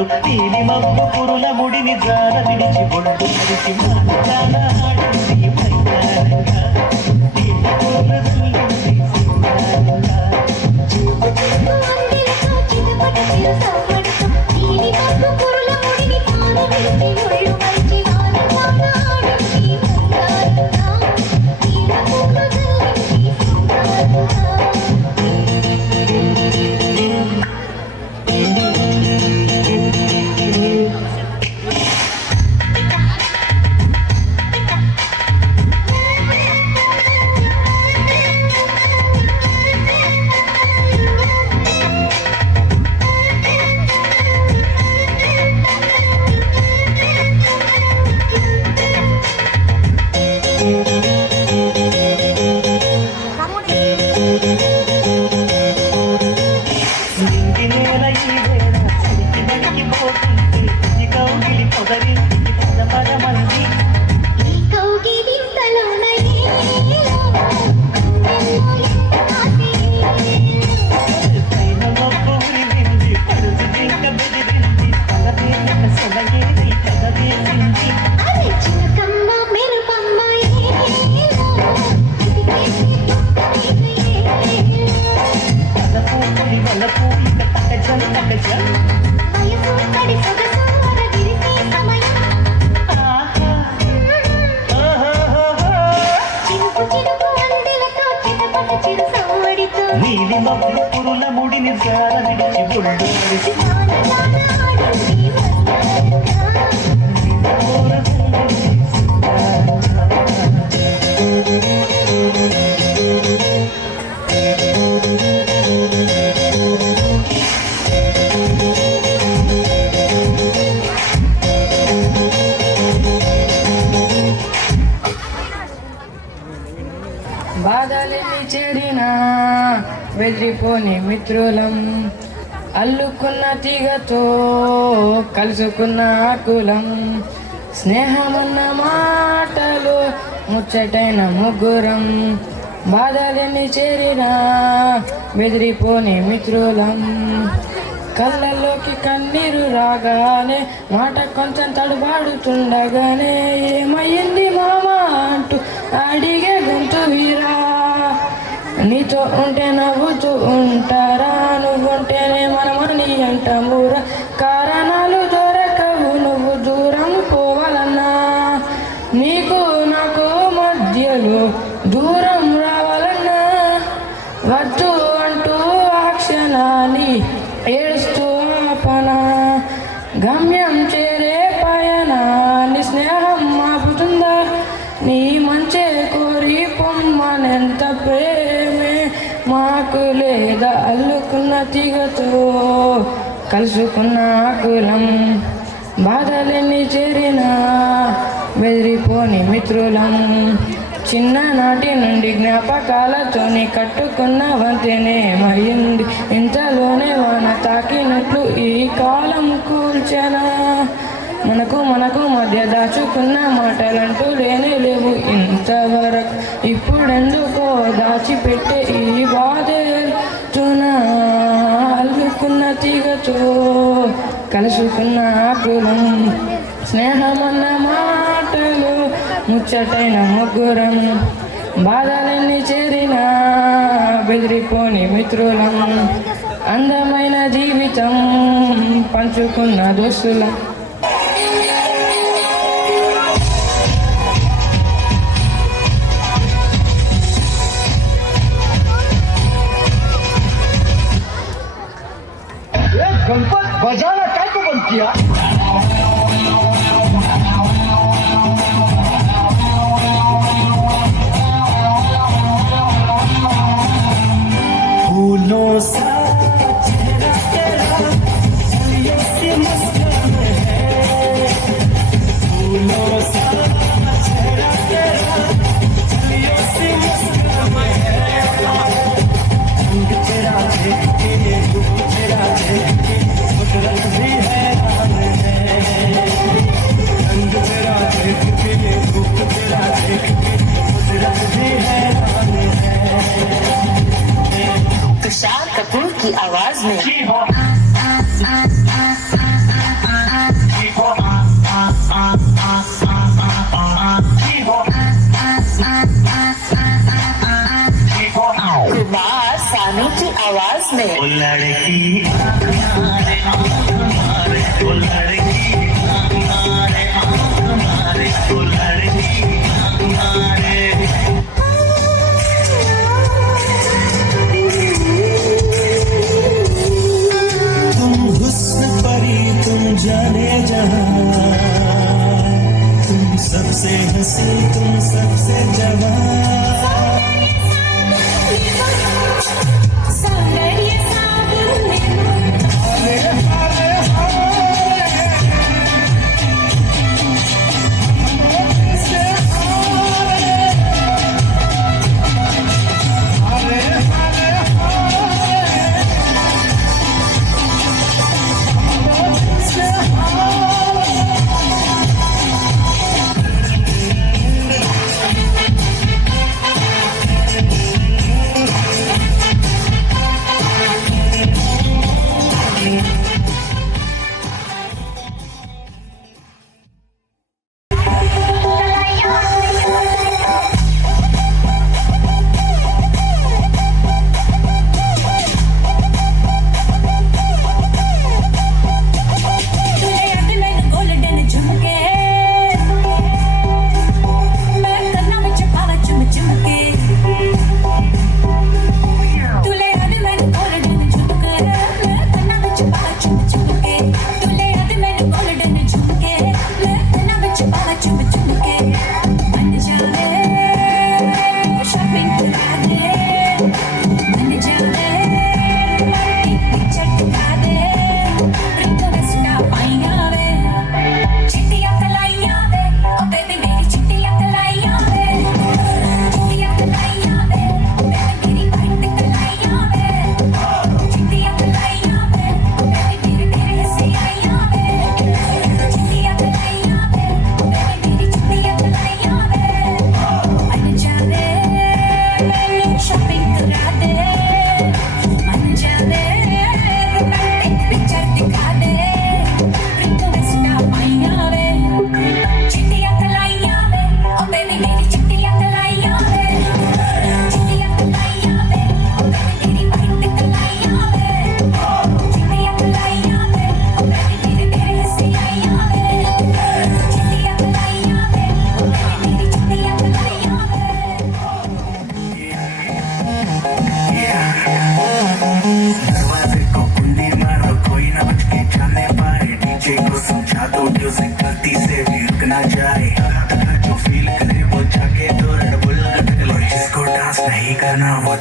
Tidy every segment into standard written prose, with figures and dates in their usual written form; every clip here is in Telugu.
పడుతూ నీలి మబ్బు పురుల ముడిని జార విడిచి ఒళ్ళు మరిచి మానగాన ఆడింది మైదానంగా నీళ్ళ పూల జల్లింది సింగారంగా నీలి మబ్బు పురుల ముడిని జార విడిచి ఒళ్ళు మరిచి బాధలని చేరిన బెదిరిపోని మిత్రులం అల్లుకున్న తీగతో కలుసుకున్న కులం స్నేహమన్న మాటలు ముచ్చటైన ముగ్గురం బాధలని చేరిన బెదిరిపోని మిత్రులం కళ్ళల్లోకి కన్నీరు రాగానే మాట కొంచెం తడుబాడుతుండగానే ఏమయ్యింది మామా అంటూ అడిగే గొంతు వీరా నీతో ఉంటే నవ్వుతూ ఉంటారా నువ్వుంటేనే మనమని అంటామురా కారణాలు దొరకవు నువ్వు దూరం పోవాలన్నా నీకు నాకు మధ్యలో దూరం రావాలన్నా వద్దు అంటూ ఆ క్షణాన్ని ఏడుస్తూ ఆపన గమ్యం చేరే పయనాన్ని స్నేహం ఆపుతుందా నీ మంచే కోరి పొమ్మనెంత ప్రేమే మాకు లేదా అల్లుకున్న తీగతో కలుసుకున్న కులం బాధలన్నీ చేరిన బెదిరిపోని మిత్రులం చిన్ననాటి నుండి జ్ఞాపకాలతోని కట్టుకున్న వంతెనేమయింది ఇంతలోనే వాన తాకినట్లు ఈ కాలం కూల్చెనా మనకు మధ్య దాచుకున్న మాటలంటూ లేనే లేవు ఇంతవరకు ఇప్పుడెందుకో దాచిపెట్టే ఈ బాధేతున్నా అల్లుకున్న తీగతో కలుసుకున్న కులం స్నేహమన్న మాటలు ముచ్చటైన ముగ్గురం బాధలన్నీ చేరిన బెదిరిపోని మిత్రులం అందమైన జీవితం పంచుకున్న దోస్తులం गणपत बजाना काय को बंद किया फूलों सा चेहरा तेरा चलिए सी मुस्कान है फूलों सा चेहरा तेरा चलिए सी मुस्कान है रंग तेरा देख के रूप तेरा देख के रंग भी हैरान है लड़की आँख मारे ओ लड़की आँख मारे ओ लड़की आँख मारे तुम हुस्न परी तुम जाने जहां तुम सबसे हंसी तुम सबसे जवान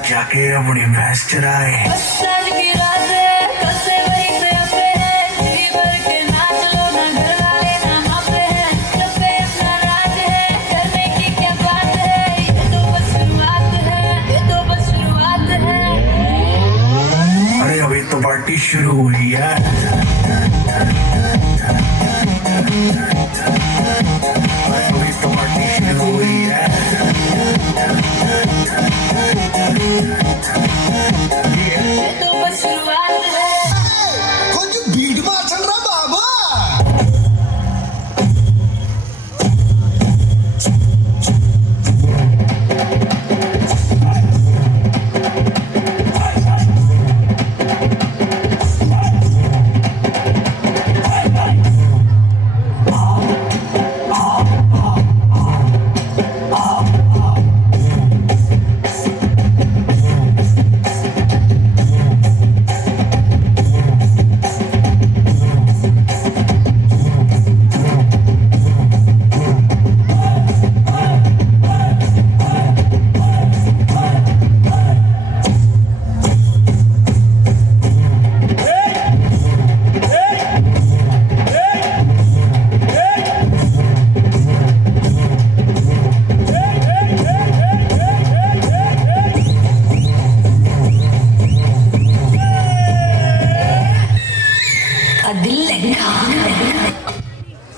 जाके अपनी भैंस चराए अरे अभी तो पार्टी शुरू हुई है अभी तो पार्टी शुरू हुई है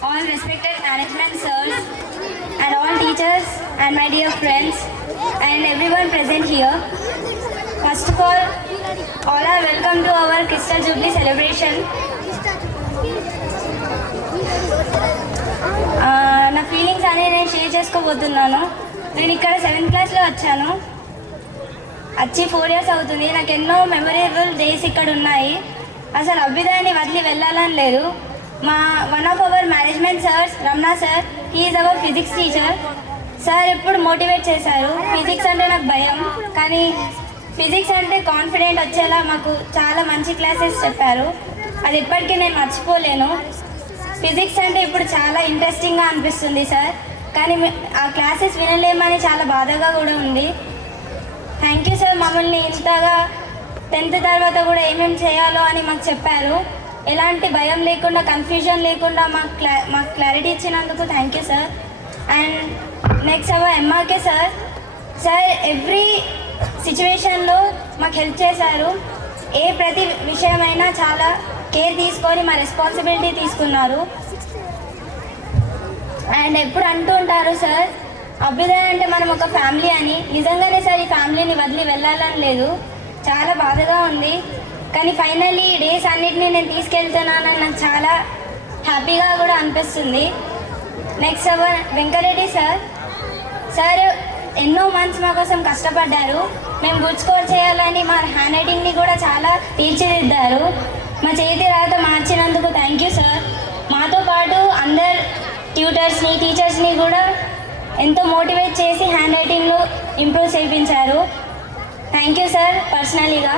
All respected management sirs and all teachers and my dear friends and everyone present here. First of all are welcome to our Crystal Jubilee celebration. నా ఫీలింగ్స్ అనేవి నేను షేర్ చేసుకోబోతున్నాను. నేను ఇక్కడ 7th క్లాస్లో వచ్చాను. వచ్చి 4 years అవుతుంది. నాకు ఎన్నో మెమొరబుల్ డేస్ ఇక్కడ ఉన్నాయి. అసలు అభ్యుదయాన్ని వదిలి వెళ్ళాలని లేదు. One of our management sirs Ramana sir, he is our physics teacher. Sir ఎప్పుడు మోటివేట్ చేశారు. ఫిజిక్స్ అంటే నాకు భయం, కానీ ఫిజిక్స్ అంటే కాన్ఫిడెంట్ వచ్చేలా మాకు చాలా మంచి క్లాసెస్ చెప్పారు. అది ఎప్పటికీ నేను మర్చిపోలేను. ఫిజిక్స్ అంటే ఇప్పుడు చాలా ఇంట్రెస్టింగ్గా అనిపిస్తుంది సార్, కానీ ఆ క్లాసెస్ వినలేమని చాలా బాధగా కూడా ఉంది. థ్యాంక్ యూ సార్, మమ్మల్ని ఇంతగా 10th తర్వాత కూడా ఏమేమి చేయాలో అని మాకు చెప్పారు. ఎలాంటి భయం లేకుండా, కన్ఫ్యూజన్ లేకుండా మాకు క్లారిటీ ఇచ్చినందుకు thank you sir. And next our MRK sir. సార్ ఎవ్రీ సిచ్యువేషన్లో మాకు హెల్ప్ చేశారు. ప్రతి విషయమైనా చాలా కేర్ తీసుకొని మా రెస్పాన్సిబిలిటీ తీసుకున్నారు. అండ్ ఎప్పుడు అంటూ ఉంటారు సార్, అభ్యుదయ అంటే మనం ఒక ఫ్యామిలీ అని. నిజంగానే సార్, ఈ ఫ్యామిలీని వదిలి వెళ్ళాలని లేదు. చాలా బాధగా ఉంది, కానీ ఫైనల్లీ ఈ డేస్ అన్నిటినీ నేను తీసుకెళ్తున్నానని నాకు చాలా హ్యాపీగా కూడా అనిపిస్తుంది. Next our Venkareddy sir. Sir ఎన్నో మంత్స్ మా కోసం కష్టపడ్డారు. మేము గుడ్ స్కోర్ చేయాలని మా హ్యాండ్ రైటింగ్ని కూడా చాలా తీర్చిదిద్దారు. మా చేతి రాత మార్చినందుకు థ్యాంక్ యూ సార్. మాతో పాటు అందరు ట్యూటర్స్ని, టీచర్స్ని కూడా ఎంతో మోటివేట్ చేసి హ్యాండ్ రైటింగ్లో ఇంప్రూవ్ చేయించారు. థ్యాంక్ యూ సార్ పర్సనలీగా.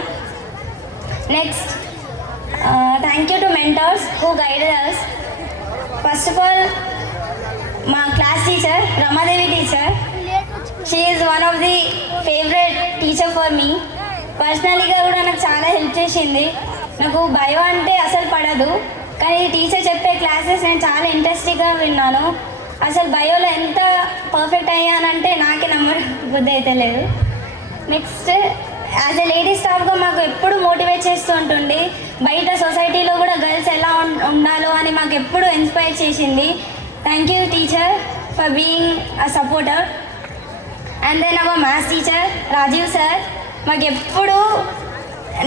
Next thank you to mentors who guided us. First of all మా class teacher Ramadevi teacher. She is one of the favourite teacher for me. పర్సనలీగా కూడా నాకు చాలా హెల్ప్ చేసింది. నాకు బయో అంటే అసలు పడదు, కానీ టీచర్ చెప్పే క్లాసెస్ నేను చాలా ఇంట్రెస్టింగ్గా విన్నాను. అసలు బయోలో ఎంత పర్ఫెక్ట్ అయ్యానంటే నాకే బుద్ధి అయితే లేదు. నెక్స్ట్ యాజ్ ఎ లేడీ స్టాఫ్గా మాకు ఎప్పుడు మోటివేట్ చేస్తూ ఉంటుంది. బయట సొసైటీలో కూడా గర్ల్స్ ఎలా ఉండాలో అని మాకు ఎప్పుడు ఇన్స్పైర్ చేసింది. Thank you teacher for being a supporter. And then our maths teacher Rajiv sir. మాకు ఎప్పుడు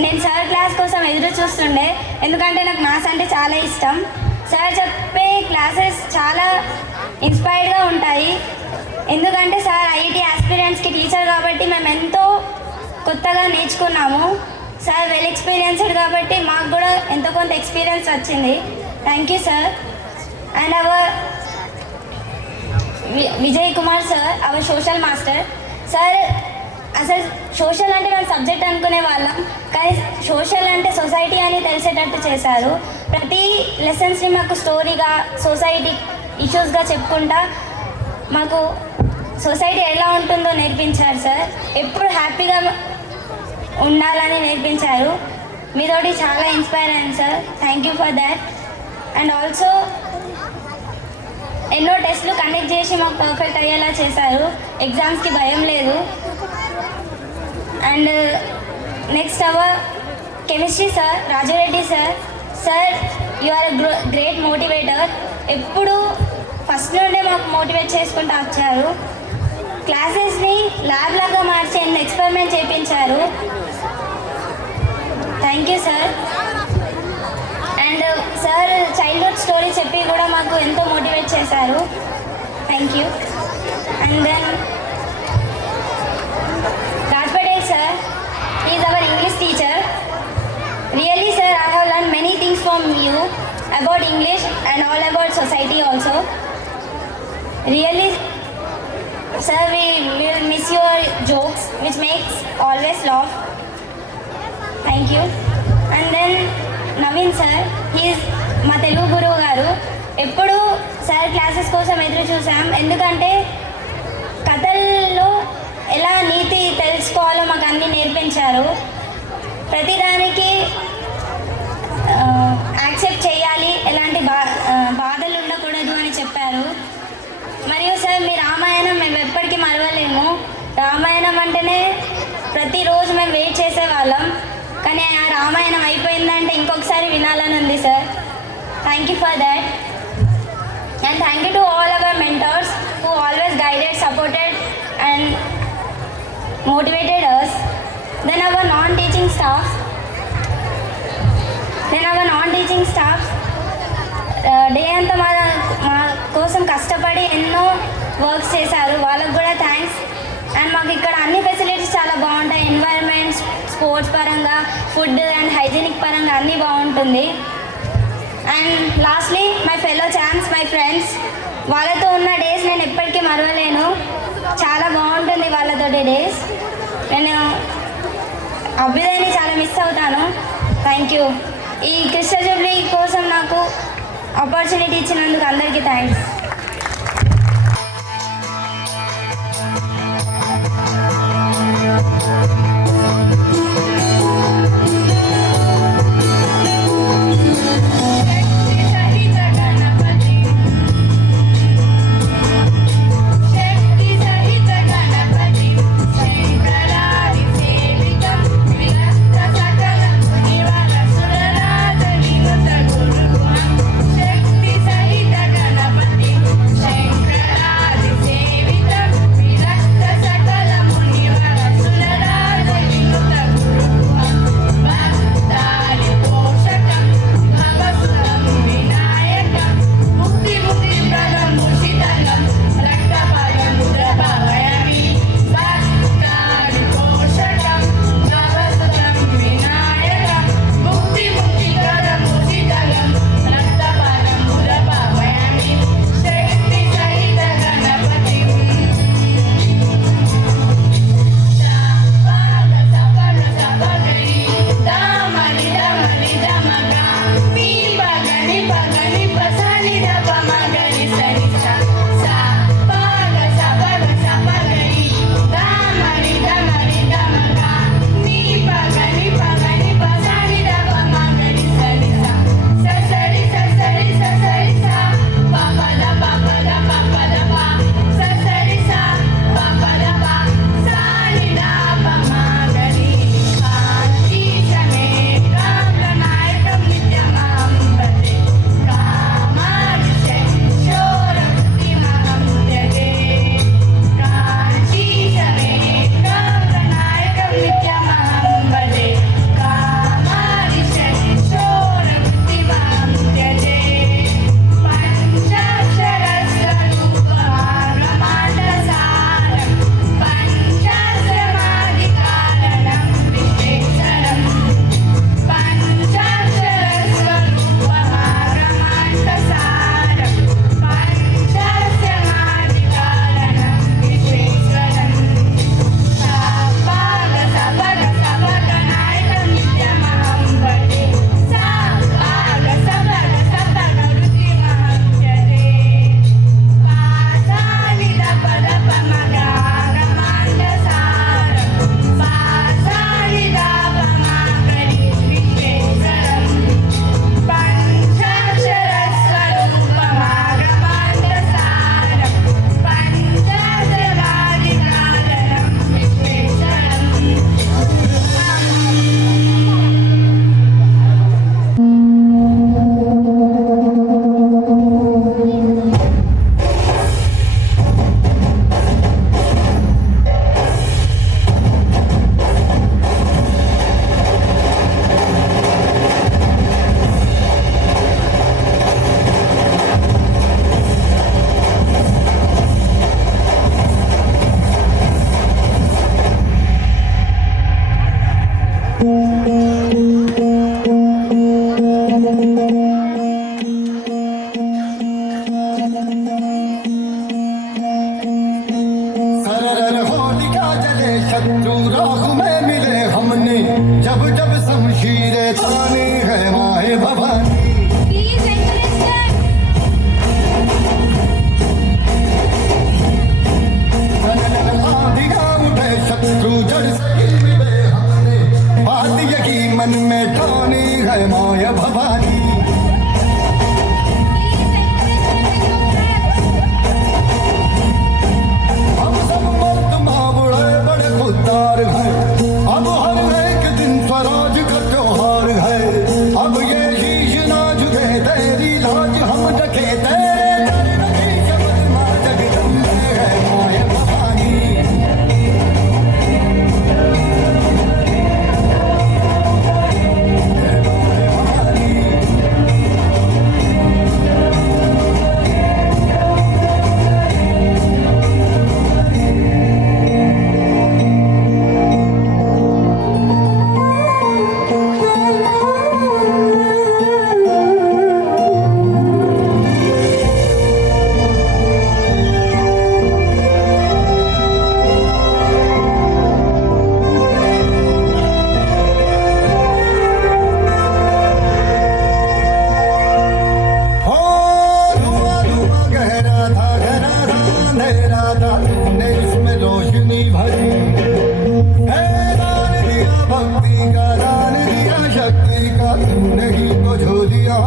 నేను సార్ క్లాస్ కోసం ఎదురు చూస్తుండే, ఎందుకంటే నాకు మ్యాథ్స్ అంటే చాలా ఇష్టం. సార్ చెప్పే క్లాసెస్ చాలా ఇన్స్పైర్డ్గా ఉంటాయి. ఎందుకంటే సార్ ఐఐటి ఆస్పిరెంట్స్కి టీచర్ కాబట్టి మేము ఎంతో కొత్తగా నేర్చుకున్నాము. సార్ వెల్ ఎక్స్పీరియన్స్డ్ కాబట్టి మాకు కూడా ఎంతో కొంత ఎక్స్పీరియన్స్ వచ్చింది. Thank you sir. And our Vijay Kumar sir, our social master. Sir అసలు సోషల్ అంటే మనం సబ్జెక్ట్ అనుకునే వాళ్ళం, కానీ సోషల్ అంటే సొసైటీ అని తెలిసేటట్టు చేశారు. ప్రతి లెసన్స్ని మాకు స్టోరీగా, సొసైటీ ఇష్యూస్గా చెప్పుకుంటా మాకు సొసైటీ ఎలా ఉంటుందో నేర్పించారు సార్. ఎప్పుడు హ్యాపీగా ఉండాలని నేర్పించారు. మీతోటి చాలా ఇన్స్పైర్ అయ్యాను sir. Thank you for that. And also ఎన్నో టెస్ట్లు కండక్ట్ చేసి మాకు పర్ఫెక్ట్ అయ్యేలా చేశారు. ఎగ్జామ్స్కి భయం లేదు. And next our chemistry sir Rajareddy sir. Sir you are a great motivator. ఎప్పుడు ఫస్ట్ నుండే మాకు మోటివేట్ చేసుకుంటూ వచ్చారు. క్లాసెస్ని ల్యాబ్ లాగా మార్చి ఎన్ని ఎక్స్పెరిమెంట్ చేయించారు. Thank you sir. And sir childhood story చెప్పి కూడా మాకు ఎంతో మోటివేట్ చేశారు. Thank you. And then Rajpete sir, is our English teacher. Really sir, I have learned many things from you about English and all about society also. Really, sir, we will miss your jokes, which makes always laugh. Thank you. And then Naveen sir, he is మా తెలుగు గురువు గారు. ఎప్పుడు సార్ క్లాసెస్ కోసం ఎదురు చూసాం, ఎందుకంటే కథల్లో ఎలా నీతి తెలుసుకోవాలో మాకు అన్నీ నేర్పించారు. ప్రతిదానికి యాక్సెప్ట్ చేయాలి, ఎలాంటి బాధలు ఉండకూడదు అని చెప్పారు. మరియు సార్ మీ రామాయణం మేము ఎప్పటికీ మరవలేము. రామాయణం అంటేనే ప్రతిరోజు మేము వెయిట్ చేసేవాళ్ళం, కానీ ఆ రామాయణం అయిపోయిందంటే ఇంకొకసారి వినాలని ఉంది sir. Thank you for that. And thank you to all our mentors who always guided, supported and motivated us. Then our non-teaching staffs. Day అంతా మా కోసం కష్టపడి ఎన్నో వర్క్స్ చేశారు. వాళ్ళకు కూడా థ్యాంక్స్. అండ్ మాకు ఇక్కడ అన్ని ఫెసిలిటీస్ చాలా బాగుంటాయి. ఎన్వైరన్మెంట్, స్పోర్ట్స్ పరంగా, ఫుడ్ అండ్ హైజీనిక్ పరంగా అన్నీ బాగుంటుంది. And lastly my fellow champs, my friends, వాళ్ళతో ఉన్న డేస్ నేను ఎప్పటికీ మరవలేను. చాలా బాగుంటుంది వాళ్ళతోటి డేస్. నేను అభ్యుదయని చాలా మిస్ అవుతాను. Thank you. ఈ కృష్ణ జూబ్లీ కోసం నాకు ఆపర్చునిటీ ఇచ్చినందుకు అందరికీ థ్యాంక్స్. శక్తి సహిత గణపతి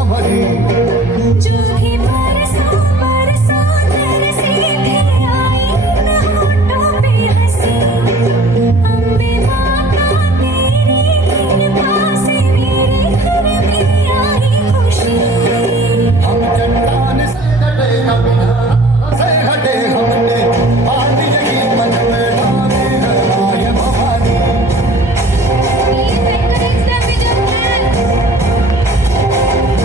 भरी जो भी बरसों बरसों तरसी थे आई न होठों पे हंसी अम्बे माँ का तेरी कृपा से मेरे घर में आई खुशी हम चट्टान से कटे कभी से हटे हमने आज यही मन में डाले गए भवानी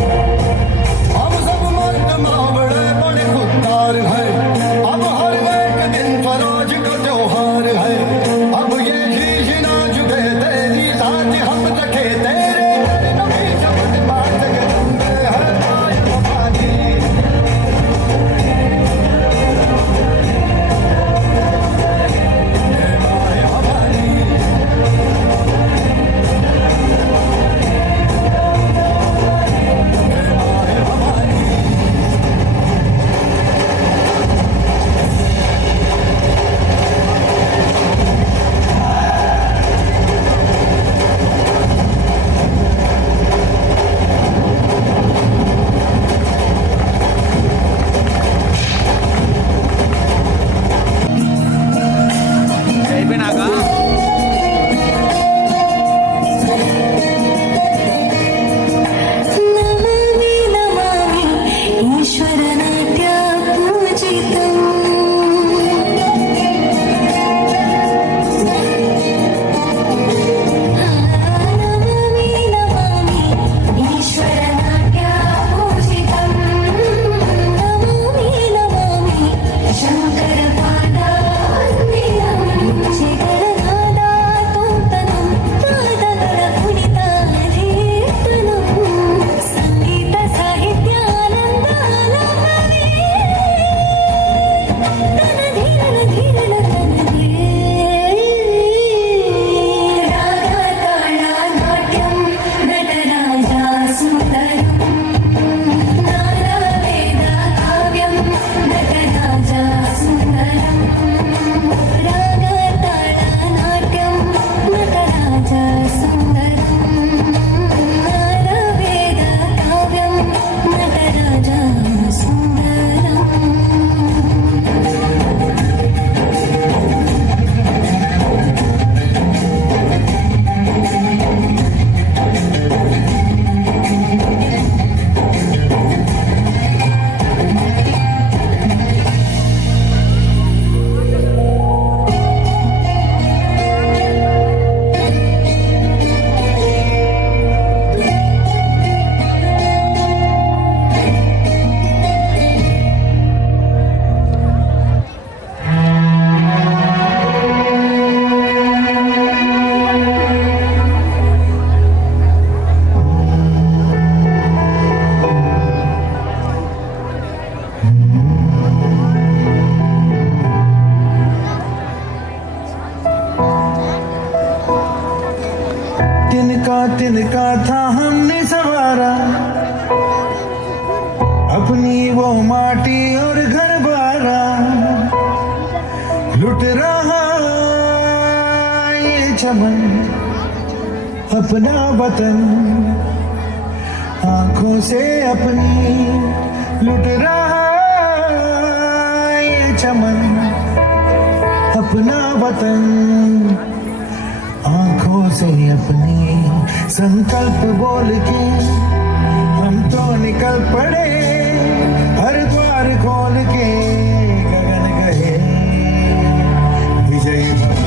हम सब मर्द मावड़े बड़े खुददार हैं अब हर एक दिन फरोज का त्योहार है अब ये शीश ना झुके तेरी साथ हम रखे तेरे नबी शब्द बात करते हैं आए भवानी नमामि नमामि ईश्वर नाट्य पूजितम् नमामि नमामि ईश्वर नाट्य पूजितम् नमामि नमामि शङ्कर पादान्वितम् शिखरनादातोत्तनं तादगुणपुनिताधीर्तनं संगीत साहित्यानन्दालमने तनधीरन धीरन तनधे रागताळनाट्यं नटराजा सुन्दरम् नादवेदकाव्यं नटराजा सुन्दरम् रागताळनाट्यं नटराजा सुन्दरम् नादवेदकाव्यं नटराजा सुन्दरम् तिनका था हमने सवारा अपनी वो माटी और घर बारा लुट रहा ये चमन अपना वतन आंखों से अपनी लुट रहा ये चमन अपना वतन आंखों से अपनी संकल्प बोल के हम तो निकल पड़े हर द्वार खोल के गगन गए विजय भव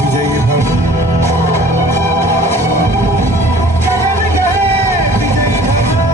विजय भव गगन गए विजय भव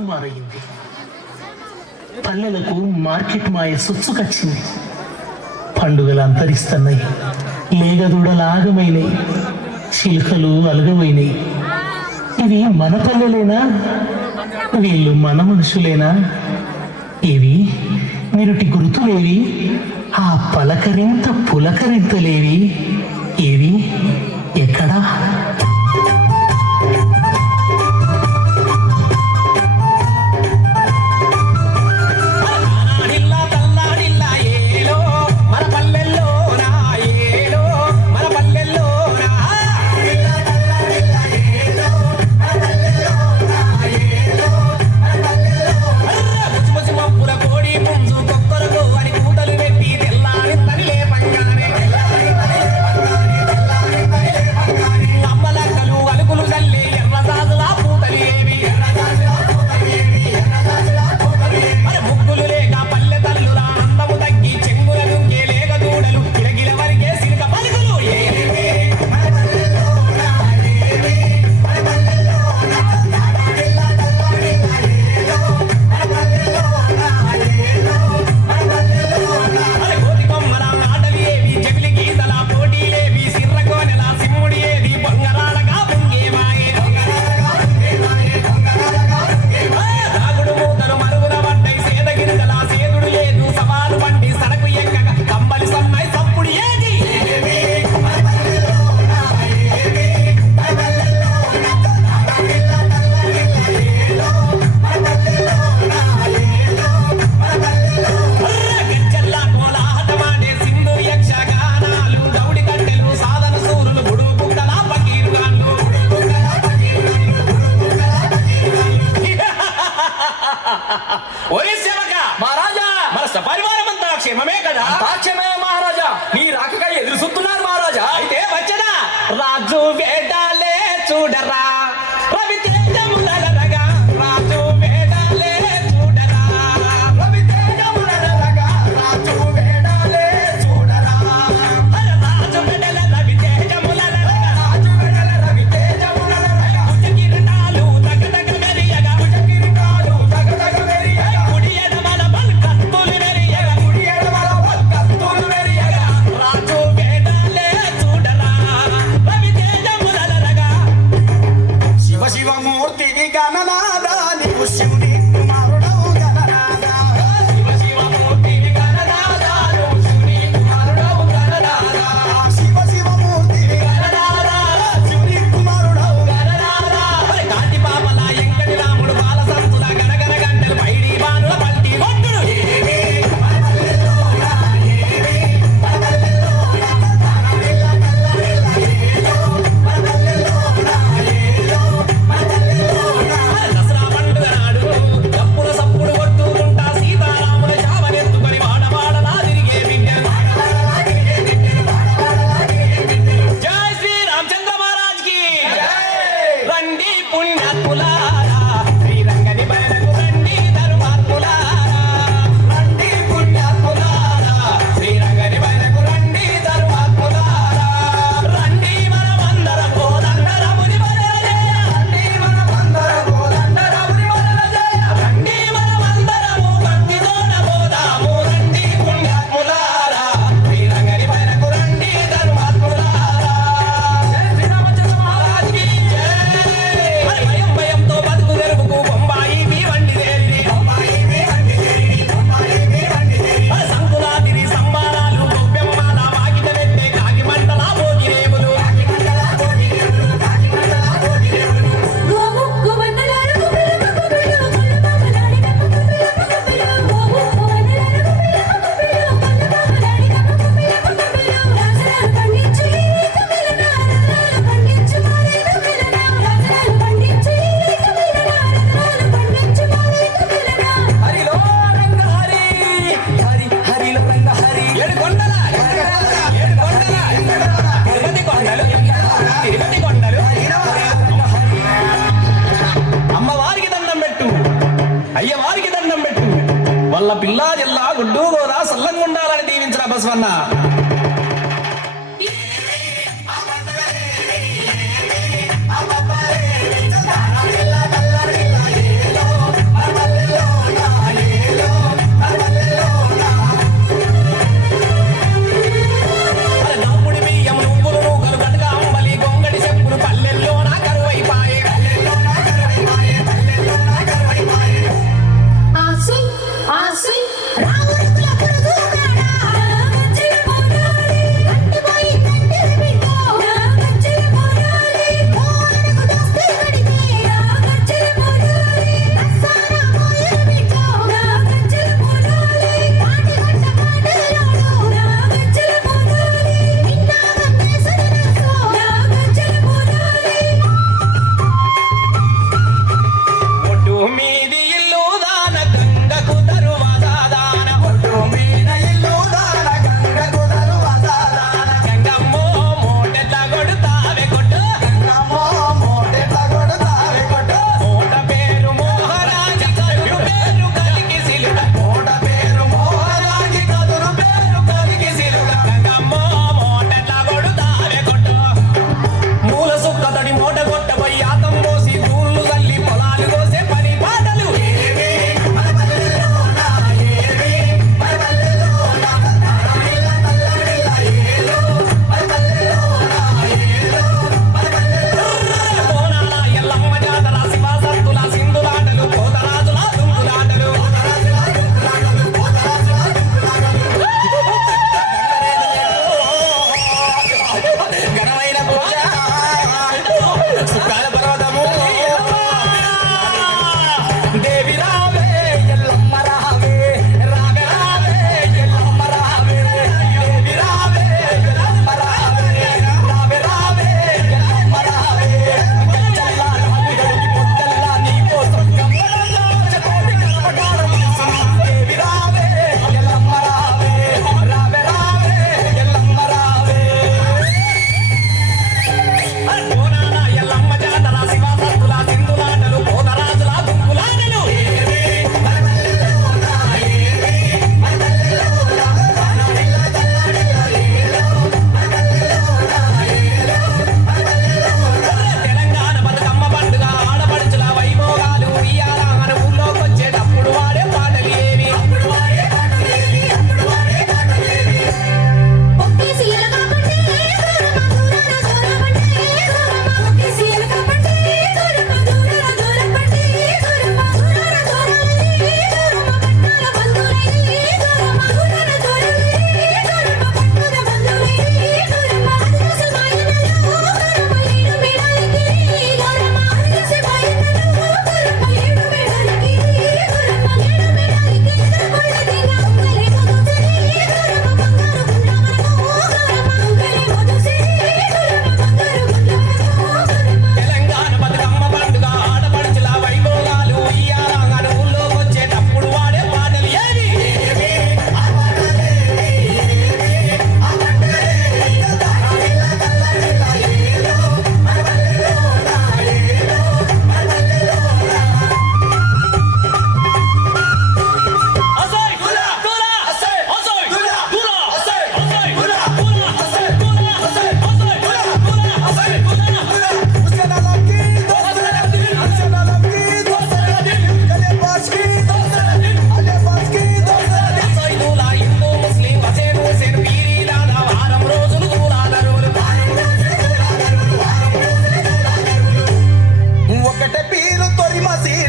తారుమారయింది. పల్లెలకు మార్కెట్ మాయ సొచ్చుకొచ్చింది. పండుగలు అంతరిస్తున్నాయి, లేగదూడలు ఆగమైనాయి, చిలుకలు అలగమైనాయి. ఇవి మన పల్లెలేనా? వీళ్ళు మన మనుషులేనా? ఇవి నిరుటి గుర్తులేవి? ఆ పలకరింత పులకరింతలేవి? ఏవి? ఎక్కడా? క్షేమమే కదా? క్షేమే మహారాజా. నీ రాకకై ఎదురు చూస్తున్నారు మహారాజా. అయితే వచ్చదా రాజు వేదాలే చూడరా, రవి తేజములనగా రాజు వేదాలే చూడరా, రవి తేజములనగా రాజు వేదాలే చూడరా, రాజు వెడల రవి తేజములనగా రాజు వెడల రవి తేజములనగా కిరణాలు తగదగ మెరియగా కిరణాలు తగదగ మెరియగా కుడి ఎడమల బల్కత్తులు మెరియగా కుడి ఎడమల బల్కత్తులు మెరియగా రాజు వేదాలే చూడరా, రవి తేజములనగా శివ శివమూర్తి గణనాదా నీవు శివుని కుమారుడవు గణనాదా, శివ శివమూర్తి గణనాదా నువ్వు శివుని కుమారుడవు గణనాదా, శివ శివమూర్తి గణనాదా శివుని కుమారుడవు గణనాదా. కాంతి పాపల ఎంకటి రాముడు బాల సంతుల గణగణ గంటలు పైడి బాణుల పల్టి ఒట్టుడు దసరా పండుగ నాడు తప్పుల సప్పుడు కొట్టుకుంటా సీతారాముల చావనెత్తుకొని వాడవాడలా తిరిగే బిడ్డ. జై శ్రీ రామచంద్ర మహారాజ్ కి రండి పుణ్యాత్ములారా, శ్రీరంగని బయలకు రండి ధర్మాత్ములారా, రండి పుణ్యాత్ములారా, శ్రీరంగని బయలకు రండి ధర్మాత్ములారా, రండి మనమందరం కోదండరాముని వదల జయ, రండి మనమందరం కోదండరాముని వదల జయ, రండి మనమందరము భక్తితోన పోదాము, రండి పుణ్యాత్ములారా, శ్రీరంగని బయలకు రండి ధర్మాత్ములారా. జై శ్రీరామచంద్ర మహారాజ్ కి జై. మరి భయం భయంతో బతుకు తెరుపుకు బొంబాయి మీ వండి దేరిని, బొంబాయి మీ వండి దేరిని, బొంబాయి మీ వండి దేరిని. మరి సంకులాదిరి సంబారాలు గొబ్బెమ్మల వాకిట పెట్టే కాకి మంటల భోగిరేవులు, కాకి మంటల భోగిరేవులు, కాకి మంటల భోగిరేవులు. గోవు గోవందలారు గుబిల గుబిల కొల్లబామలాడి కమ్మ గుబిల గుబిల గోవు గోవందలారు గుబిల గుబిల కొల్లబామలాడి కమ్మ గుబిల గుబిల రాజరాలు పండించు ఈ కమలన రాజరాలు పండించు మారే కమలన రాజరాలు పండించు ఈ కమలన రాజరాలు పండించు మారే కమలన హరిలో రంగ హరి, హరి హరిలో రంగ హరి. ఏడు కొండల ఏడు కొండల తిరుపతి కొండలు, తిరుపతి కొండలు. అమ్మవారికి దండం పెట్టు, అయ్యవారికి దండం పెట్టు, వాళ్ళ పిల్లా జిల్లా గుడ్డు గోదా సల్లంగా ఉండాలని దీవించిన బసవన్న.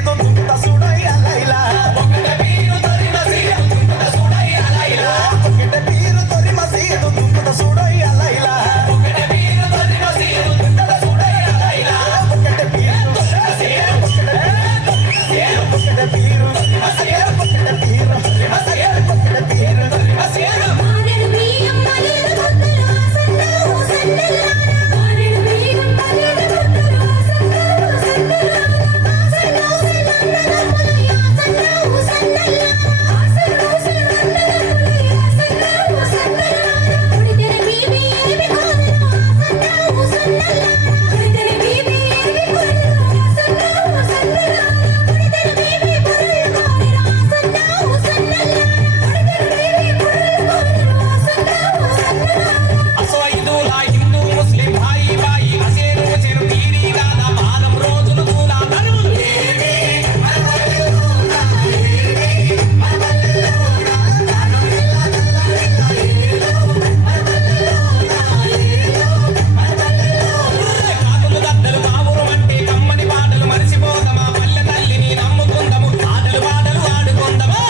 మసీదు తుంపుత సుడయ్య లైలా ఒకటే పీరు తొరి మసీదు తుంపుత సుడయ్య లైలా ఒకటే పీరు తొరి మసీదు తుంపుత సుడయ్య లైలా ఒకటే పీరు తొరి మసీదు తుంపుత సుడయ్య లైలా ఒకటే పీరు తొరి మసీదు ఒకటే పీరు తొరి మసీదు ఒకటే పీరు తొరి మసీదు ఒకటే పీరు తొరి మసీదు మారేడు బియ్యం మలేడు కొత్తలు ఆసన్నావు సన్నలారా మారేడు బియ్యం మలేడు కొత్తలు ఆసన్నావు సన్నలారా ఆసన్నావు సన్నలమ్మలై ఆసన్నావు సన్నలారా ఆసన్నావు సన్నలమ్మలై ఆసన్నావు సన్నలారా ఉడితెన బీబీ ఏమి కోనరు ఆసన్నావు సన్నలారా ఉడితెన బీబీ ఏమి కోనరు ఆసన్నావు సన్నలారా ఉడితెన బీబీ బుర్రలు కోనరు ఆసన్నావు సన్నలారా ఉడితెన బీబీ బుర్రలు కోనరు ఆసన్నావు సన్నలారా అసైదులా హిందూ ముస్లిం భాయి భాయి అసేను చెరు తీరి గాన వారం రోజులు తూలా నరులు కాకులు గద్దలు కావురు అంటే కమ్మని పాటలు మరిసిపోదమా పల్లె తల్లిని నమ్ముకుందము ఆటలు పాటలు ఆడుకుందమా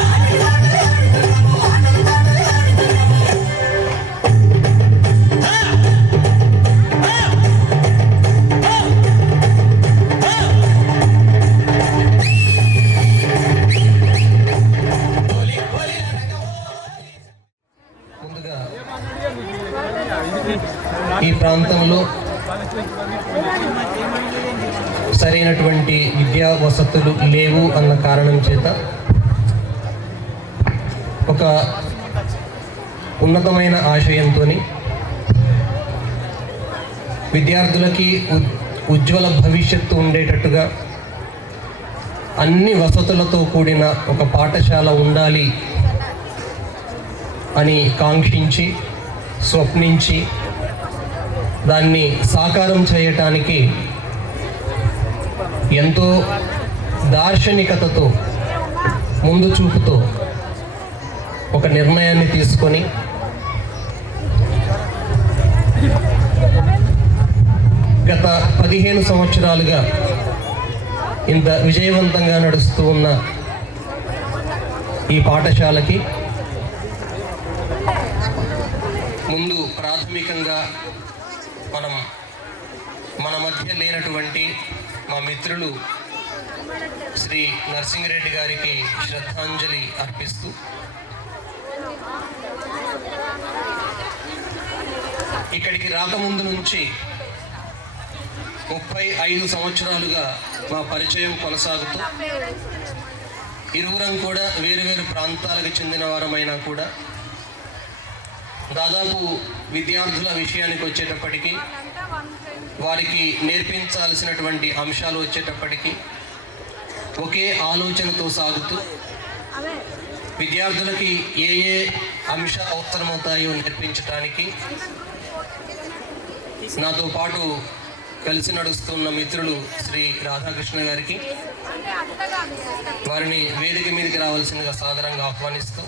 ముందుగా ఈ ప్రాంతంలో సరైనటువంటి విద్యా వసతులు లేవు అన్న కారణం చేత ఒక ఉన్నతమైన ఆశయంతో విద్యార్థులకి ఉజ్వల భవిష్యత్తు ఉండేటట్టుగా అన్ని వసతులతో కూడిన ఒక పాఠశాల ఉండాలి అని కాంక్షించి స్వప్నించి దాన్ని సాకారం చేయటానికి ఎంతో దార్శనికతతో ముందు చూపుతో ఒక నిర్ణయాన్ని తీసుకొని గత 15 సంవత్సరాలుగా ఇంత విజయవంతంగా నడుస్తూ ఉన్న ఈ పాఠశాలకి ముందు ప్రాథమికంగా మన మధ్య లేనటువంటి మా మిత్రులు శ్రీ నర్సింగిరెడ్డి గారికి శ్రద్ధాంజలి అర్పిస్తూ ఇక్కడికి రాకముందు నుంచి 35 సంవత్సరాలుగా మా పరిచయం కొనసాగుతూ ఇరువురం కూడా వేరు ప్రాంతాలకు చెందిన వారమైనా కూడా దాదాపు విద్యార్థుల విషయానికి వచ్చేటప్పటికీ వారికి నేర్పించాల్సినటువంటి అంశాలు వచ్చేటప్పటికీ ఒకే ఆలోచనతో సాగుతూ విద్యార్థులకి ఏ అంశాలు అవసరమవుతాయో నేర్పించడానికి నాతో పాటు కలిసి నడుస్తున్న మిత్రులు శ్రీ రాధాకృష్ణ గారికి వారిని వేదిక మీదకి రావాల్సిందిగా సాదరంగా ఆహ్వానిస్తూ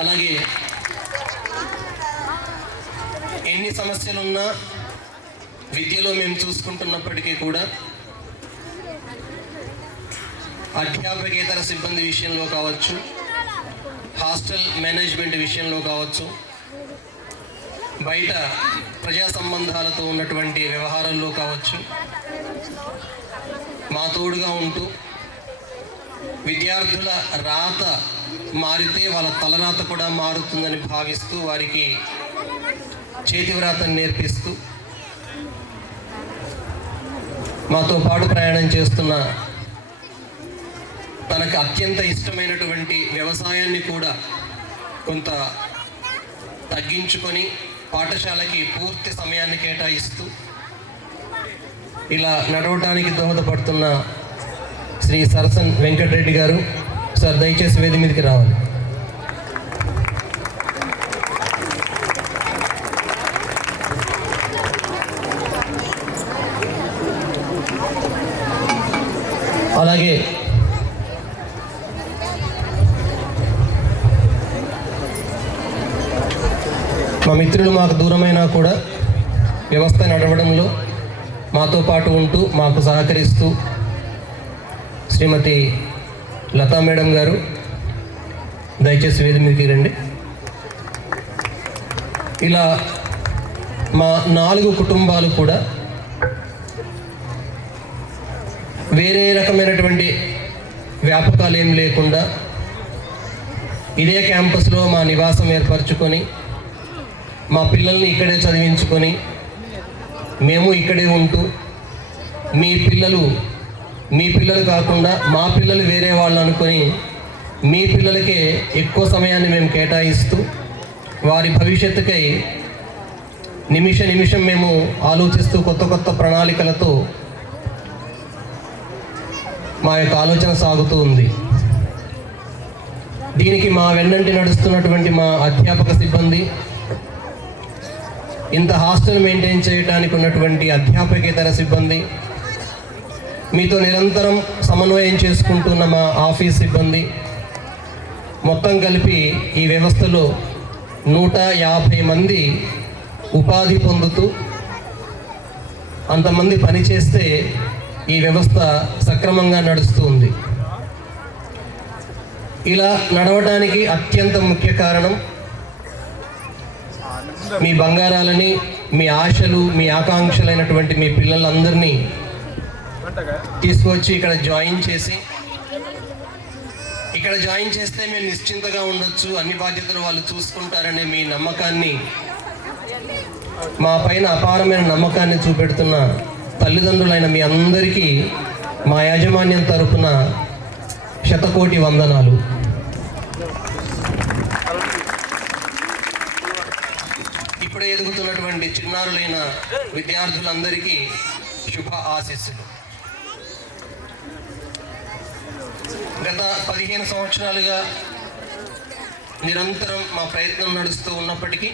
అలాగే ఎన్ని సమస్యలున్నా విద్యలో మేము చూసుకుంటున్నప్పటికీ కూడా అధ్యాపకేతర సిబ్బంది విషయంలో కావచ్చు, హాస్టల్ మేనేజ్మెంట్ విషయంలో కావచ్చు, బయట ప్రజా సంబంధాలతో ఉన్నటువంటి వ్యవహారాల్లో కావచ్చు మా తోడుగా ఉంటూ విద్యార్థుల రాత మారితే వాళ్ళ తలరాత కూడా మారుతుందని భావిస్తూ వారికి చేతివ్రాతను నేర్పిస్తూ మాతో పాటు ప్రయాణం చేస్తున్న తనకు అత్యంత ఇష్టమైనటువంటి వ్యవసాయాన్ని కూడా కొంత తగ్గించుకొని పాఠశాలకి పూర్తి సమయాన్ని కేటాయిస్తూ ఇలా నడవటానికి దోహదపడుతున్న శ్రీ సరసన్ వెంకటరెడ్డి గారు, సార్ దయచేసి వేది మీదకి రావాలి. అలాగే మా మిత్రులు మాకు దూరమైనా కూడా వ్యవస్థ నడవడంలో మాతో పాటు ఉంటూ మాకు సహకరిస్తూ శ్రీమతి లతా మేడం గారు, దయచేసి వేదిక మీదకి రండి. ఇలా మా 4 కుటుంబాలు కూడా వేరే రకమైనటువంటి వ్యాపకాలు ఏం లేకుండా ఇదే క్యాంపస్లో మా నివాసం ఏర్పరచుకొని మా పిల్లల్ని ఇక్కడే చదివించుకొని మేము ఇక్కడే ఉంటూ మీ పిల్లలు కాకుండా మా పిల్లలు వేరే వాళ్ళు అనుకొని మీ పిల్లలకే ఎక్కువ సమయాన్ని మేము కేటాయిస్తూ వారి భవిష్యత్తుకై నిమిషం మేము ఆలోచిస్తూ కొత్త ప్రణాళికలతో మా యొక్క ఆలోచన సాగుతూ ఉంది. దీనికి మా వెన్నంటి నడుస్తున్నటువంటి మా అధ్యాపక సిబ్బంది, ఇంత హాస్టల్ మెయింటైన్ చేయడానికి ఉన్నటువంటి అధ్యాపకేతర సిబ్బంది, మీతో నిరంతరం సమన్వయం చేసుకుంటున్న మా ఆఫీస్ సిబ్బంది, మొత్తం కలిపి ఈ వ్యవస్థలో 150 మంది ఉపాధి పొందుతూ అంతమంది పనిచేస్తే ఈ వ్యవస్థ సక్రమంగా నడుస్తుంది. ఇలా నడవడానికి అత్యంత ముఖ్య కారణం మీ బంగారాలని, మీ ఆశలు, మీ ఆకాంక్షలైనటువంటి మీ పిల్లలందరినీ తీసుకొచ్చి ఇక్కడ జాయిన్ చేస్తే మేము నిశ్చింతగా ఉండొచ్చు, అన్ని బాధ్యతలు వాళ్ళు చూసుకుంటారనే మీ నమ్మకాన్ని, మా పైన అపారమైన నమ్మకాన్ని చూపెడుతున్న తల్లిదండ్రులైన మీ అందరికీ మా యాజమాన్యం తరపున శతకోటి వందనాలు. ఇప్పుడే ఎదుగుతున్నటువంటి చిన్నారులైన విద్యార్థులందరికీ శుభ ఆశీస్సులు. గత 15 సంవత్సరాలుగా నిరంతరం మా ప్రయత్నం నడుస్తూ ఉన్నప్పటికీ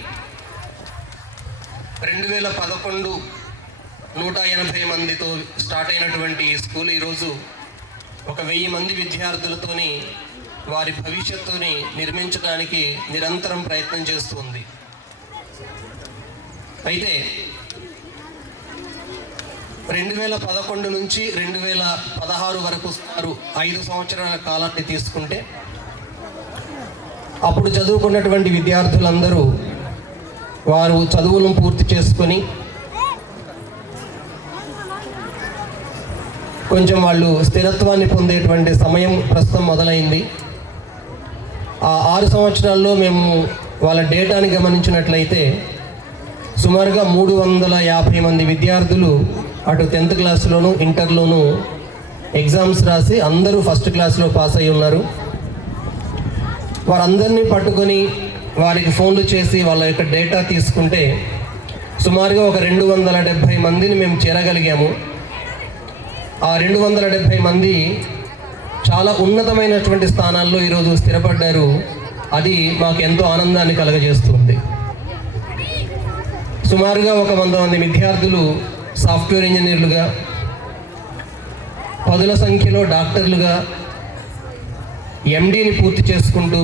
2011 180 మందితో స్టార్ట్ అయినటువంటి ఈ స్కూల్ ఈరోజు 1000 మంది విద్యార్థులతోని వారి భవిష్యత్తుని నిర్మించడానికి నిరంతరం ప్రయత్నం చేస్తుంది. అయితే 2011 నుంచి 2016 వరకు 5 సంవత్సరాల కాలాన్ని తీసుకుంటే అప్పుడు చదువుకున్నటువంటి విద్యార్థులందరూ వారు చదువులను పూర్తి చేసుకొని కొంచెం వాళ్ళు స్థిరత్వాన్ని పొందేటువంటి సమయం ప్రస్తుతం మొదలైంది. ఆ 6 సంవత్సరాల్లో మేము వాళ్ళ డేటాని గమనించినట్లయితే సుమారుగా 350 మంది విద్యార్థులు అటు 10th క్లాస్లోను ఇంటర్లోను ఎగ్జామ్స్ రాసి అందరూ ఫస్ట్ క్లాస్లో పాస్ అయి ఉన్నారు. వారందరినీ పట్టుకొని వారికి ఫోన్లు చేసి వాళ్ళ యొక్క డేటా తీసుకుంటే సుమారుగా ఒక 270 మందిని మేము చేరగలిగాము. ఆ 270 మంది చాలా ఉన్నతమైనటువంటి స్థానాల్లో ఈరోజు స్థిరపడ్డారు. అది మాకు ఎంతో ఆనందాన్ని కలగజేస్తుంది. సుమారుగా ఒక 100 మంది విద్యార్థులు సాఫ్ట్వేర్ ఇంజనీర్లుగా, 10ల సంఖ్యలో డాక్టర్లుగా ఎండీని పూర్తి చేసుకుంటూ,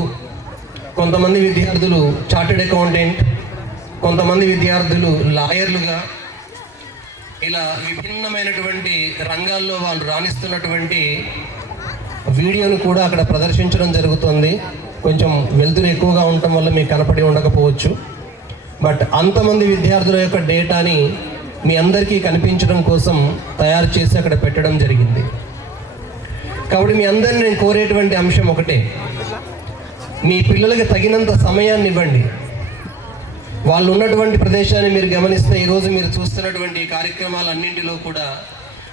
కొంతమంది విద్యార్థులు చార్టెడ్ అకౌంటెంట్, కొంతమంది విద్యార్థులు లాయర్లుగా, ఇలా విభిన్నమైనటువంటి రంగాల్లో వాళ్ళు రాణిస్తున్నటువంటి వీడియోను కూడా అక్కడ ప్రదర్శించడం జరుగుతుంది. కొంచెం వెలుతురు ఎక్కువగా ఉండటం వల్ల మీకు కనపడి ఉండకపోవచ్చు. బట్ అంతమంది విద్యార్థుల యొక్క డేటాని మీ అందరికీ కనిపించడం కోసం తయారు చేసి అక్కడ పెట్టడం జరిగింది. కాబట్టి మీ అందరిని నేను కోరేటువంటి అంశం ఒకటే, మీ పిల్లలకి తగినంత సమయాన్ని ఇవ్వండి. వాళ్ళు ఉన్నటువంటి ప్రదేశాన్ని మీరు గమనిస్తే ఈరోజు మీరు చూస్తున్నటువంటి కార్యక్రమాలన్నింటిలో కూడా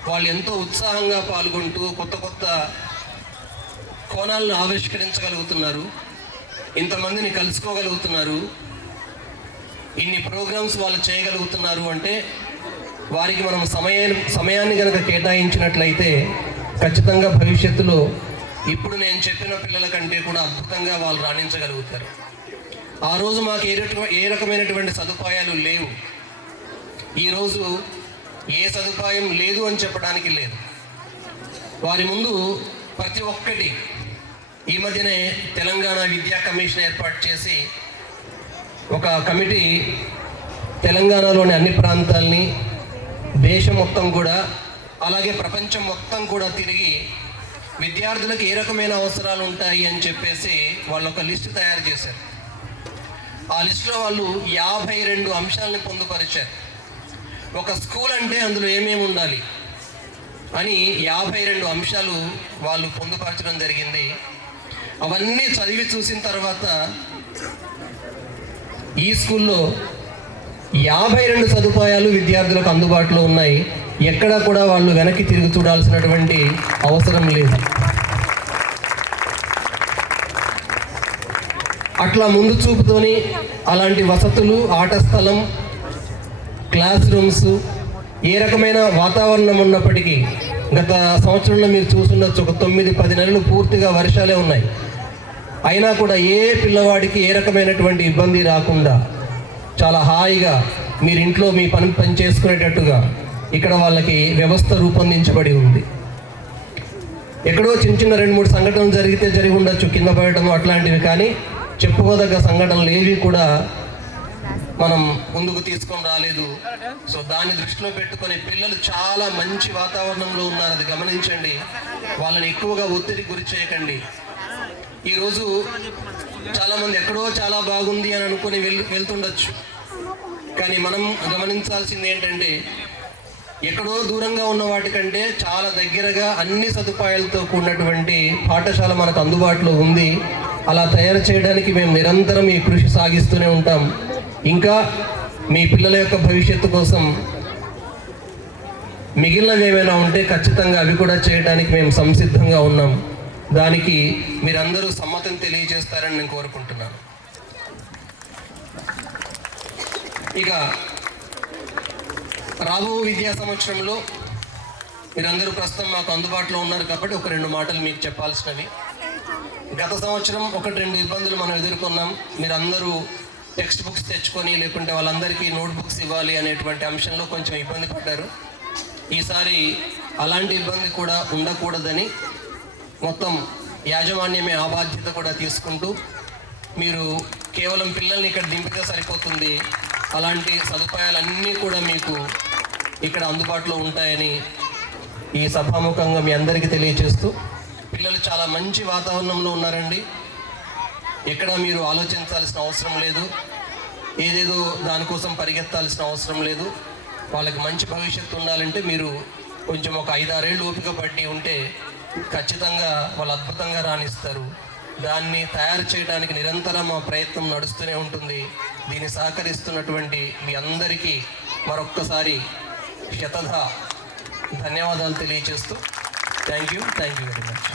వాళ్ళు ఎంతో ఉత్సాహంగా పాల్గొంటూ కొత్త కోణాలను ఆవిష్కరించగలుగుతున్నారు, ఇంతమందిని కలుసుకోగలుగుతున్నారు, ఇన్ని ప్రోగ్రామ్స్ వాళ్ళు చేయగలుగుతున్నారు అంటే వారికి మనం సమయాన్ని కనుక కేటాయించినట్లయితే ఖచ్చితంగా భవిష్యత్తులో ఇప్పుడు నేను చెప్పిన పిల్లల కంటే కూడా అద్భుతంగా వాళ్ళు రాణించగలుగుతారు. ఆ రోజు మాకు ఏ రకమైనటువంటి సదుపాయాలు లేవు. ఈరోజు ఏ సదుపాయం లేదు అని చెప్పడానికి లేదు. వారి ముందు ప్రతి ఒక్కటి, ఈ మధ్యనే తెలంగాణ విద్యా కమిషన్ ఏర్పాటు చేసి ఒక కమిటీ తెలంగాణలోని అన్ని ప్రాంతాల్ని, దేశం మొత్తం కూడా, అలాగే ప్రపంచం మొత్తం కూడా తిరిగి విద్యార్థులకు ఏ రకమైన అవసరాలు ఉంటాయి అని చెప్పేసి వాళ్ళు ఒక లిస్టు తయారు చేశారు. ఆ లిస్టులో వాళ్ళు 52 అంశాలను పొందుపరిచారు. ఒక స్కూల్ అంటే అందులో ఏమేమి ఉండాలి అని 52 అంశాలు వాళ్ళు పొందుపరచడం జరిగింది. అవన్నీ చదివి చూసిన తర్వాత ఈ స్కూల్లో 52 సదుపాయాలు విద్యార్థులకు అందుబాటులో ఉన్నాయి. ఎక్కడా కూడా వాళ్ళు వెనక్కి తిరిగి చూడాల్సినటువంటి అవసరం లేదు. అట్లా ముందు చూపుతోని అలాంటి వసతులు, ఆట స్థలం, క్లాస్ రూమ్స్, ఏ రకమైన వాతావరణం ఉన్నప్పటికీ గత సంవత్సరంలో మీరు చూసుండొచ్చు, ఒక 9-10 నెలలు పూర్తిగా వర్షాలే ఉన్నాయి. అయినా కూడా ఏ పిల్లవాడికి ఏ రకమైనటువంటి ఇబ్బంది రాకుండా చాలా హాయిగా మీరు ఇంట్లో మీ పని చేసుకునేటట్టుగా ఇక్కడ వాళ్ళకి వ్యవస్థ రూపొందించబడి ఉంది. ఎక్కడో చిన్న 2-3 సంఘటనలు జరిగి ఉండొచ్చు, కింద పడటం అట్లాంటివి, కానీ చెప్పుకోదగ్గ సంఘటనలు ఏవి కూడా మనం ముందుకు తీసుకొని రాలేదు. సో దాన్ని దృష్టిలో పెట్టుకొని పిల్లలు చాలా మంచి వాతావరణంలో ఉన్నారు, అది గమనించండి. వాళ్ళని ఎక్కువగా ఒత్తిడికి గురి చేయకండి. ఈరోజు చాలామంది ఎక్కడో చాలా బాగుంది అని అనుకుని వెళ్తుండొచ్చు, కానీ మనం గమనించాల్సింది ఏంటంటే ఎక్కడో దూరంగా ఉన్న వాటికంటే చాలా దగ్గరగా అన్ని సదుపాయాలతో కూడినటువంటి పాఠశాల మనకు అందుబాటులో ఉంది. అలా తయారు చేయడానికి మేము నిరంతరం ఈ కృషి సాగిస్తూనే ఉంటాం. ఇంకా మీ పిల్లల యొక్క భవిష్యత్తు కోసం మిగిలినవి ఏమైనా ఉంటే ఖచ్చితంగా అవి కూడా చేయడానికి మేము సంసిద్ధంగా ఉన్నాం. దానికి మీరందరూ సమ్మతం తెలియజేస్తారని నేను కోరుకుంటున్నాను. ఇక రాబో విద్యా సంవత్సరంలో మీరందరూ ప్రస్తుతం మాకు అందుబాటులో ఉన్నారు కాబట్టి ఒక 2 మాటలు మీకు చెప్పాల్సినవి. గత సంవత్సరం 1-2 ఇబ్బందులు మనం ఎదుర్కొన్నాం. మీరందరూ టెక్స్ట్ బుక్స్ తెచ్చుకొని, లేకుంటే వాళ్ళందరికీ నోట్బుక్స్ ఇవ్వాలి అనేటువంటి అంశంలో కొంచెం ఇబ్బంది పడ్డారు. ఈసారి అలాంటి ఇబ్బంది కూడా ఉండకూడదని మొత్తం యాజమాన్యమే ఆ బాధ్యత కూడా తీసుకుంటూ, మీరు కేవలం పిల్లల్ని ఇక్కడ దింపితే సరిపోతుంది, అలాంటి సదుపాయాలన్నీ కూడా మీకు ఇక్కడ అందుబాటులో ఉంటాయని ఈ సభాముఖంగా మీ అందరికీ తెలియజేస్తూ, పిల్లలు చాలా మంచి వాతావరణంలో ఉన్నారండి. ఎక్కడ మీరు ఆలోచించాల్సిన అవసరం లేదు, ఏదేదో దానికోసం పరిగెత్తాల్సిన అవసరం లేదు. వాళ్ళకి మంచి భవిష్యత్తు ఉండాలంటే మీరు కొంచెం ఒక 5-6 ఏళ్ళు ఓపిక పట్టి ఉంటే ఖచ్చితంగా వాళ్ళు అద్భుతంగా రాణిస్తారు. దాన్ని తయారు చేయడానికి నిరంతరం మా ప్రయత్నం నడుస్తూనే ఉంటుంది. దీన్ని సహకరిస్తున్నటువంటి మీ అందరికీ మరొక్కసారి శతధ ధన్యవాదాలు తెలియజేస్తూ థ్యాంక్ యూ వెరీ మచ్.